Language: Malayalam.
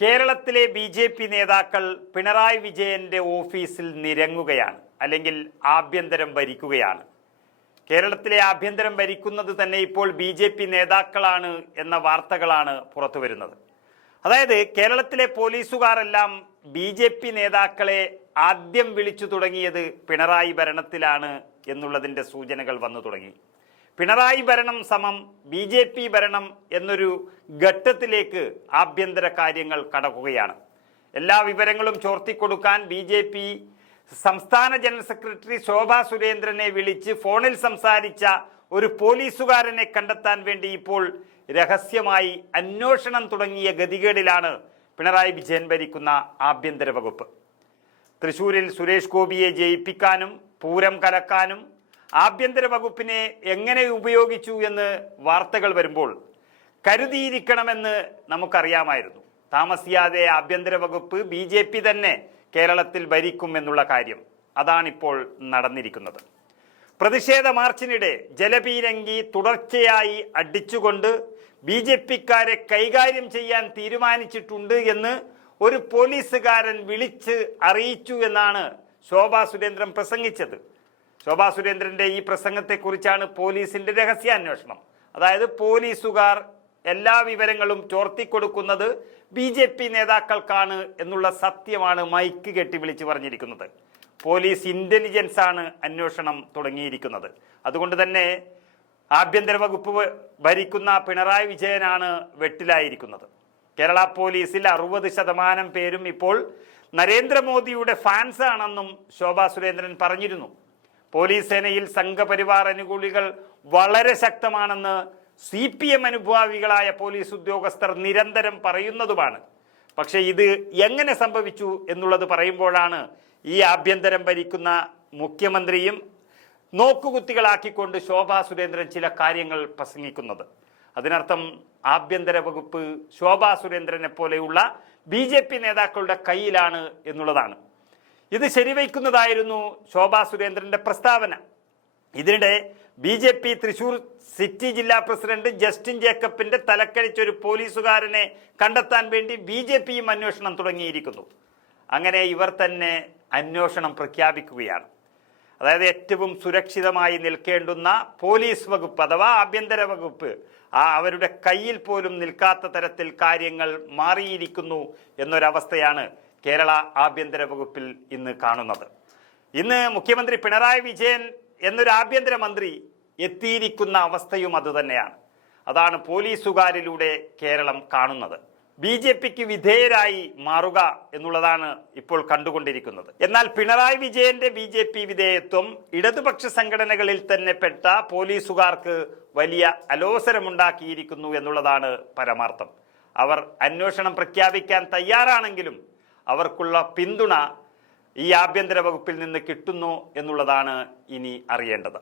കേരളത്തിലെ ബി.ജെ.പി. നേതാക്കൾ പിണറായി വിജയന്റെ ഓഫീസിൽ നിരങ്ങുകയാണ്, അല്ലെങ്കിൽ ആഭ്യന്തരം ഭരിക്കുകയാണ്. കേരളത്തിലെ ആഭ്യന്തരം ഭരിക്കുന്നത് തന്നെ ഇപ്പോൾ ബി.ജെ.പി. നേതാക്കളാണ് എന്ന വാർത്തകളാണ് പുറത്തു വരുന്നത്. അതായത് കേരളത്തിലെ പോലീസുകാരെല്ലാം ബി.ജെ.പി. നേതാക്കളെ ആദ്യം വിളിച്ചു തുടങ്ങിയത് പിണറായി ഭരണത്തിലാണ് എന്നുള്ളതിൻ്റെ സൂചനകൾ വന്നു തുടങ്ങി. പിണറായി ഭരണം സമം ബി.ജെ.പി. ഭരണം എന്നൊരു ഘട്ടത്തിലേക്ക് ആഭ്യന്തര കാര്യങ്ങൾ കടക്കുകയാണ്. എല്ലാ വിവരങ്ങളും ചോർത്തിക്കൊടുക്കാൻ ബി.ജെ.പി. സംസ്ഥാന ജനറൽ സെക്രട്ടറി ശോഭാ സുരേന്ദ്രനെ വിളിച്ച് ഫോണിൽ സംസാരിച്ച ഒരു പോലീസുകാരനെ കണ്ടെത്താൻ വേണ്ടി ഇപ്പോൾ രഹസ്യമായി അന്വേഷണം തുടങ്ങിയ ഗതികേടിലാണ് പിണറായി വിജയൻ ഭരിക്കുന്ന ആഭ്യന്തര വകുപ്പ്. തൃശ്ശൂരിൽ സുരേഷ് ഗോപിയെ ജയിപ്പിക്കാനും പൂരം കലക്കാനും ആഭ്യന്തര വകുപ്പിനെ എങ്ങനെ ഉപയോഗിച്ചു എന്ന് വാർത്തകൾ വരുമ്പോൾ കരുതിയിരിക്കണമെന്ന് നമുക്കറിയാമായിരുന്നു. താമസിയാതെ ആഭ്യന്തര വകുപ്പ് ബി.ജെ.പി. തന്നെ കേരളത്തിൽ ഭരിക്കും എന്നുള്ള കാര്യം അതാണിപ്പോൾ നടന്നിരിക്കുന്നത്. പ്രതിഷേധ മാർച്ചിനിടെ ജലപീരങ്കി തുടർച്ചയായി അടിച്ചുകൊണ്ട് ബി.ജെ.പിക്കാരെ കൈകാര്യം ചെയ്യാൻ തീരുമാനിച്ചിട്ടുണ്ട് എന്ന് ഒരു പോലീസുകാരൻ വിളിച്ച് അറിയിച്ചു എന്നാണ് ശോഭാ സുരേന്ദ്രൻ പ്രസംഗിച്ചത്. ശോഭാ സുരേന്ദ്രന്റെ ഈ പ്രസംഗത്തെക്കുറിച്ചാണ് പോലീസിന്റെ രഹസ്യാന്വേഷണം. അതായത് പോലീസുകാർ എല്ലാ വിവരങ്ങളും ചോർത്തിക്കൊടുക്കുന്നത് ബി.ജെ.പി. നേതാക്കൾക്കാണ് എന്നുള്ള സത്യമാണ് മൈക്ക് കെട്ടി വിളിച്ച് പറഞ്ഞിരിക്കുന്നത്. പോലീസ് ഇന്റലിജൻസ് ആണ് അന്വേഷണം തുടങ്ങിയിരിക്കുന്നത്. അതുകൊണ്ട് തന്നെ ആഭ്യന്തര വകുപ്പ് ഭരിക്കുന്ന പിണറായി വിജയനാണ് വെട്ടിലായിരിക്കുന്നത്. കേരള പോലീസിൽ 60% പേരും ഇപ്പോൾ നരേന്ദ്രമോദിയുടെ ഫാൻസ് ആണെന്നും ശോഭാ സുരേന്ദ്രൻ പറഞ്ഞിരുന്നു. പോലീസ് സേനയിൽ സംഘപരിവാർ അനുകൂലികൾ വളരെ ശക്തമാണെന്ന് CPM അനുഭാവികളായ പോലീസ് ഉദ്യോഗസ്ഥർ നിരന്തരം പറയുന്നതുമാണ്. പക്ഷെ ഇത് എങ്ങനെ സംഭവിച്ചു എന്നുള്ളത് പറയുമ്പോഴാണ് ഈ ആഭ്യന്തരം ഭരിക്കുന്ന മുഖ്യമന്ത്രിയും നോക്കുകുത്തികളാക്കിക്കൊണ്ട് ശോഭാ സുരേന്ദ്രൻ ചില കാര്യങ്ങൾ പ്രസംഗിക്കുന്നത്. അതിനർത്ഥം ആഭ്യന്തര വകുപ്പ് ശോഭാ സുരേന്ദ്രനെ പോലെയുള്ള ബി.ജെ.പി. നേതാക്കളുടെ കയ്യിലാണ് എന്നുള്ളതാണ്. ഇത് ശരിവയ്ക്കുന്നതായിരുന്നു ശോഭാ സുരേന്ദ്രന്റെ പ്രസ്താവന. ഇതിനിടെ ബി.ജെ.പി. തൃശൂർ സിറ്റി ജില്ലാ പ്രസിഡന്റ് ജസ്റ്റിൻ ജേക്കബിന്റെ തലക്കടിച്ചൊരു പോലീസുകാരനെ കണ്ടെത്താൻ വേണ്ടി ബി.ജെ.പിയും അന്വേഷണം തുടങ്ങിയിരിക്കുന്നു. അങ്ങനെ ഇവർ തന്നെ അന്വേഷണം പ്രഖ്യാപിക്കുകയാണ്. അതായത് ഏറ്റവും സുരക്ഷിതമായി നിൽക്കേണ്ടുന്ന പോലീസ് വകുപ്പ് അഥവാ ആഭ്യന്തര വകുപ്പ് അവരുടെ കയ്യിൽ പോലും നിൽക്കാത്ത തരത്തിൽ കാര്യങ്ങൾ മാറിയിരിക്കുന്നു എന്നൊരവസ്ഥയാണ് കേരള ആഭ്യന്തര വകുപ്പിൽ ഇന്ന് കാണുന്നത്. ഇന്ന് മുഖ്യമന്ത്രി പിണറായി വിജയൻ എന്നൊരു ആഭ്യന്തരമന്ത്രി എത്തിയിരിക്കുന്ന അവസ്ഥയും അതുതന്നെയാണ്. അതാണ് പോലീസുകാരിലൂടെ കേരളം കാണുന്നത്. ബി.ജെ.പിക്ക് വിധേയരായി മാറുക എന്നുള്ളതാണ് ഇപ്പോൾ കണ്ടുകൊണ്ടിരിക്കുന്നത്. എന്നാൽ പിണറായി വിജയന്റെ ബി.ജെ.പി. വിധേയത്വം ഇടതുപക്ഷ സംഘടനകളിൽ തന്നെ പെട്ട പോലീസുകാർക്ക് വലിയ അലോസരമുണ്ടാക്കിയിരിക്കുന്നു എന്നുള്ളതാണ് പരമാർത്ഥം. അവർ അന്വേഷണം പ്രഖ്യാപിക്കാൻ തയ്യാറാണെങ്കിലും അവർക്കുള്ള പിന്തുണ ഈ ആഭ്യന്തര വകുപ്പിൽ നിന്ന് കിട്ടുന്നു എന്നുള്ളതാണ് ഇനി അറിയേണ്ടത്.